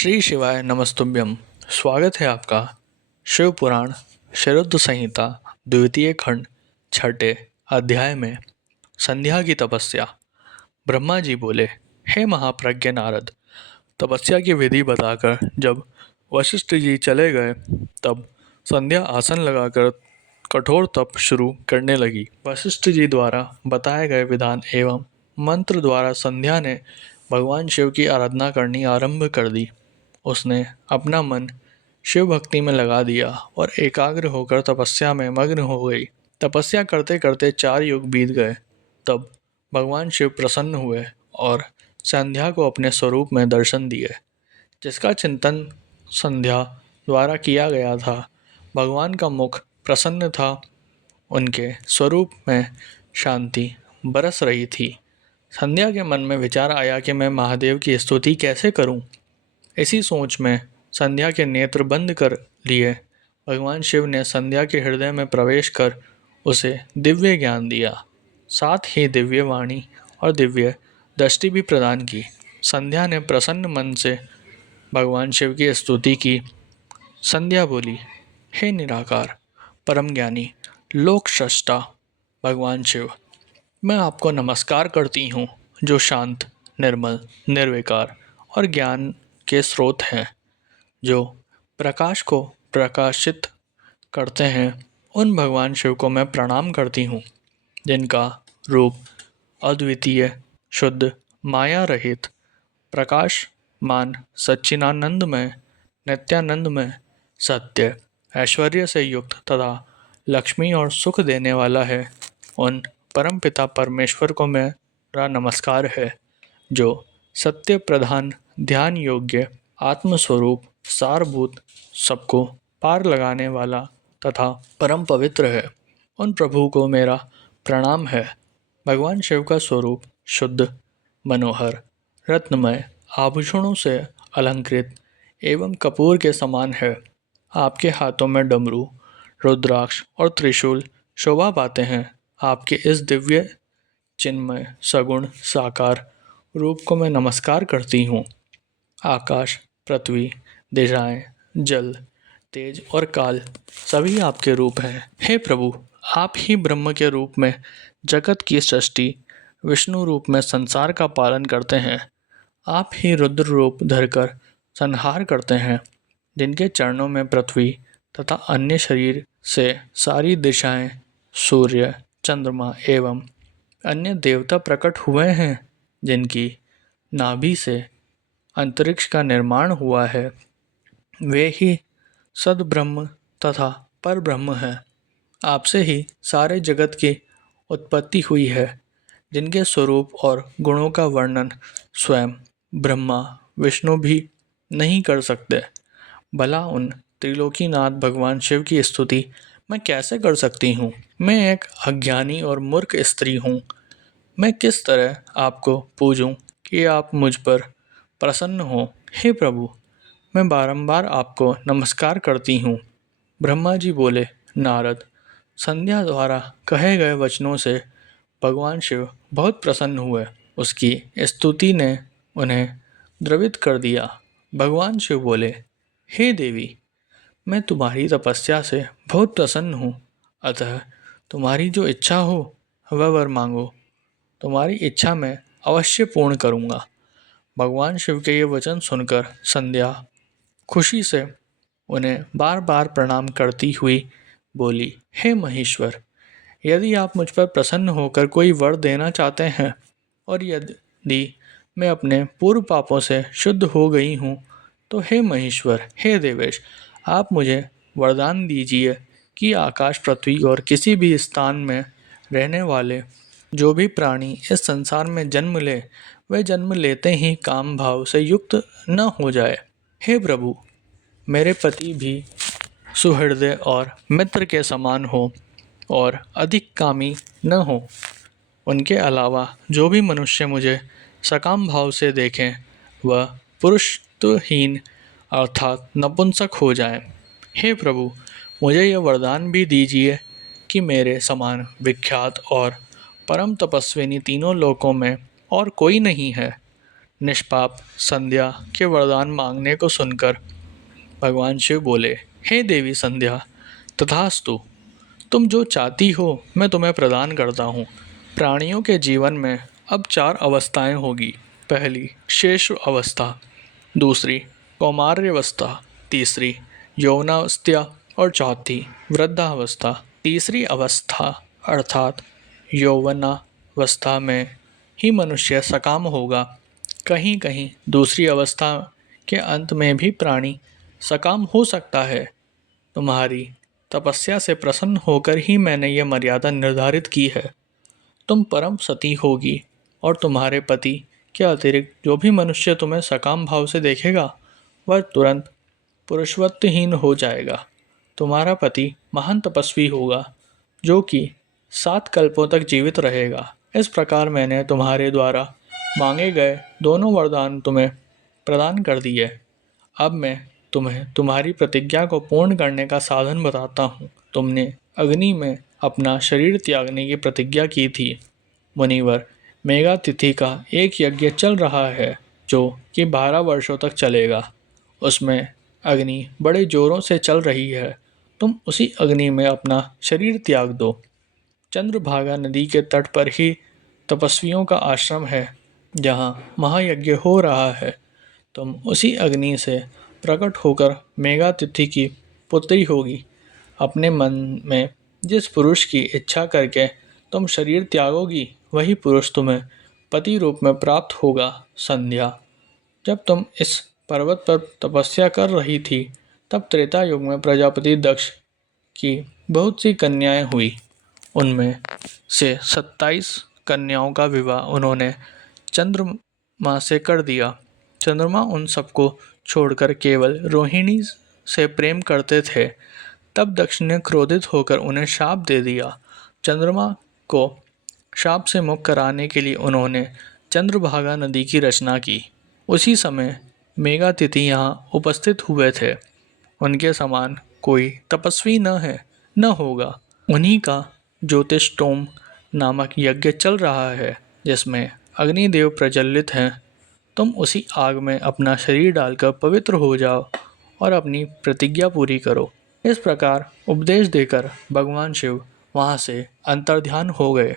श्री शिवाय नमस्तुभ्यम। स्वागत है आपका शिव पुराण शरद संहिता द्वितीय खंड छठे अध्याय में। संध्या की तपस्या। ब्रह्मा जी बोले, हे महाप्रज्ञ नारद, तपस्या की विधि बताकर जब वशिष्ठ जी चले गए तब संध्या आसन लगाकर कठोर तप शुरू करने लगी। वशिष्ठ जी द्वारा बताए गए विधान एवं मंत्र द्वारा संध्या ने भगवान शिव की आराधना करनी आरंभ कर दी। उसने अपना मन शिव भक्ति में लगा दिया और एकाग्र होकर तपस्या में मग्न हो गई। तपस्या करते करते 4 युग बीत गए। तब भगवान शिव प्रसन्न हुए और संध्या को अपने स्वरूप में दर्शन दिए। जिसका चिंतन संध्या द्वारा किया गया था, भगवान का मुख प्रसन्न था। उनके स्वरूप में शांति बरस रही थी। संध्या के मन में विचार आया कि मैं महादेव की स्तुति कैसे करूं। इसी सोच में संध्या के नेत्र बंद कर लिए। भगवान शिव ने संध्या के हृदय में प्रवेश कर उसे दिव्य ज्ञान दिया, साथ ही दिव्य वाणी और दिव्य दृष्टि भी प्रदान की। संध्या ने प्रसन्न मन से भगवान शिव की स्तुति की। संध्या बोली, हे निराकार परम ज्ञानी लोक सृष्टा भगवान शिव, मैं आपको नमस्कार करती हूँ, जो शांत, निर्मल, निर्विकार और ज्ञान के स्रोत हैं, जो प्रकाश को प्रकाशित करते हैं। उन भगवान शिव को मैं प्रणाम करती हूँ, जिनका रूप अद्वितीय, शुद्ध, माया रहित, प्रकाशमान, सच्चिदानंदमय, नित्यानंदमय, सत्य, ऐश्वर्य से युक्त तथा लक्ष्मी और सुख देने वाला है। उन परमपिता परमेश्वर को मेरा नमस्कार है, जो सत्य प्रधान, ध्यान योग्य, आत्मस्वरूप, सारभूत, सबको पार लगाने वाला तथा परम पवित्र है। उन प्रभु को मेरा प्रणाम है। भगवान शिव का स्वरूप शुद्ध, मनोहर, रत्नमय, आभूषणों से अलंकृत एवं कपूर के समान है। आपके हाथों में डमरू, रुद्राक्ष और त्रिशूल शोभा पाते हैं। आपके इस दिव्य, चिन्मय, सगुण, साकार रूप को मैं नमस्कार करती हूँ। आकाश, पृथ्वी, दिशाएं, जल, तेज और काल सभी आपके रूप हैं। हे प्रभु, आप ही ब्रह्म के रूप में जगत की सृष्टि, विष्णु रूप में संसार का पालन करते हैं। आप ही रुद्र रूप धरकर संहार करते हैं, जिनके चरणों में पृथ्वी तथा अन्य शरीर से सारी दिशाएं, सूर्य, चंद्रमा एवं अन्य देवता प्रकट हुए हैं, जिनकी नाभि से अंतरिक्ष का निर्माण हुआ है। वे ही सद्ब्रह्म तथा परब्रह्म हैं। आपसे ही सारे जगत की उत्पत्ति हुई है, जिनके स्वरूप और गुणों का वर्णन स्वयं ब्रह्मा विष्णु भी नहीं कर सकते। भला उन त्रिलोकीनाथ भगवान शिव की स्तुति मैं कैसे कर सकती हूँ। मैं एक अज्ञानी और मूर्ख स्त्री हूँ। मैं किस तरह आपको पूजूं कि आप मुझ पर प्रसन्न हो। हे प्रभु, मैं बारंबार आपको नमस्कार करती हूँ। ब्रह्मा जी बोले, नारद, संध्या द्वारा कहे गए वचनों से भगवान शिव बहुत प्रसन्न हुए। उसकी स्तुति ने उन्हें द्रवित कर दिया। भगवान शिव बोले, हे देवी, मैं तुम्हारी तपस्या से बहुत प्रसन्न हूँ, अतः तुम्हारी जो इच्छा हो वह वर मांगो। तुम्हारी इच्छा मैं अवश्य पूर्ण करूँगा। भगवान शिव के ये वचन सुनकर संध्या खुशी से उन्हें बार बार प्रणाम करती हुई बोली, हे महेश्वर, यदि आप मुझ पर प्रसन्न होकर कोई वर देना चाहते हैं और यदि मैं अपने पूर्व पापों से शुद्ध हो गई हूँ, तो हे महेश्वर, हे देवेश, आप मुझे वरदान दीजिए कि आकाश, पृथ्वी और किसी भी स्थान में रहने वाले जो भी प्राणी इस संसार में जन्म ले, वह जन्म लेते ही काम भाव से युक्त न हो जाए। हे प्रभु, मेरे पति भी सुहृदय और मित्र के समान हो और अधिक कामी न हो। उनके अलावा जो भी मनुष्य मुझे सकाम भाव से देखें, वह पुरुषत्वहीन अर्थात नपुंसक हो जाए। हे प्रभु, मुझे यह वरदान भी दीजिए कि मेरे समान विख्यात और परम तपस्विनी तीनों लोकों में और कोई नहीं है। निष्पाप संध्या के वरदान मांगने को सुनकर भगवान शिव बोले, हे देवी संध्या, तथास्तु। तुम जो चाहती हो मैं तुम्हें प्रदान करता हूँ। प्राणियों के जीवन में अब 4 अवस्थाएं होगी। पहली शेष अवस्था, दूसरी कौमार्यावस्था, तीसरी यौवनावस्था और चौथी वृद्धावस्था। तीसरी अवस्था अर्थात यौवनावस्था में ही मनुष्य सकाम होगा। कहीं कहीं दूसरी अवस्था के अंत में भी प्राणी सकाम हो सकता है। तुम्हारी तपस्या से प्रसन्न होकर ही मैंने यह मर्यादा निर्धारित की है। तुम परम सती होगी और तुम्हारे पति के अतिरिक्त जो भी मनुष्य तुम्हें सकाम भाव से देखेगा वह तुरंत पुरुषवत्वहीन हो जाएगा। तुम्हारा पति महान तपस्वी होगा जो कि 7 कल्पों तक जीवित रहेगा। इस प्रकार मैंने तुम्हारे द्वारा मांगे गए दोनों वरदान तुम्हें प्रदान कर दिए। अब मैं तुम्हें तुम्हारी प्रतिज्ञा को पूर्ण करने का साधन बताता हूँ। तुमने अग्नि में अपना शरीर त्यागने की प्रतिज्ञा की थी। मुनिवर, मेघा तिथि का एक यज्ञ चल रहा है जो कि 12 वर्षों तक चलेगा। उसमें अग्नि बड़े जोरों से चल रही है। तुम उसी अग्नि में अपना शरीर त्याग दो। चंद्रभागा नदी के तट पर ही तपस्वियों का आश्रम है जहाँ महायज्ञ हो रहा है। तुम उसी अग्नि से प्रकट होकर मेघातिथि की पुत्री होगी। अपने मन में जिस पुरुष की इच्छा करके तुम शरीर त्यागोगी वही पुरुष तुम्हें पति रूप में प्राप्त होगा। संध्या, जब तुम इस पर्वत पर तपस्या कर रही थी तब त्रेता युग में प्रजापति दक्ष की बहुत सी कन्याएं हुई। उनमें से 27 कन्याओं का विवाह उन्होंने चंद्रमा से कर दिया। चंद्रमा उन सबको छोड़कर केवल रोहिणी से प्रेम करते थे। तब दक्ष ने क्रोधित होकर उन्हें शाप दे दिया। चंद्रमा को शाप से मुक्त कराने के लिए उन्होंने चंद्रभागा नदी की रचना की। उसी समय मेघातिथि यहाँ उपस्थित हुए थे। उनके समान कोई तपस्वी न है न होगा। उन्हीं का ज्योतिष्टोम नामक यज्ञ चल रहा है जिसमें अग्निदेव प्रज्वलित हैं। तुम उसी आग में अपना शरीर डालकर पवित्र हो जाओ और अपनी प्रतिज्ञा पूरी करो। इस प्रकार उपदेश देकर भगवान शिव वहाँ से अंतर्ध्यान हो गए।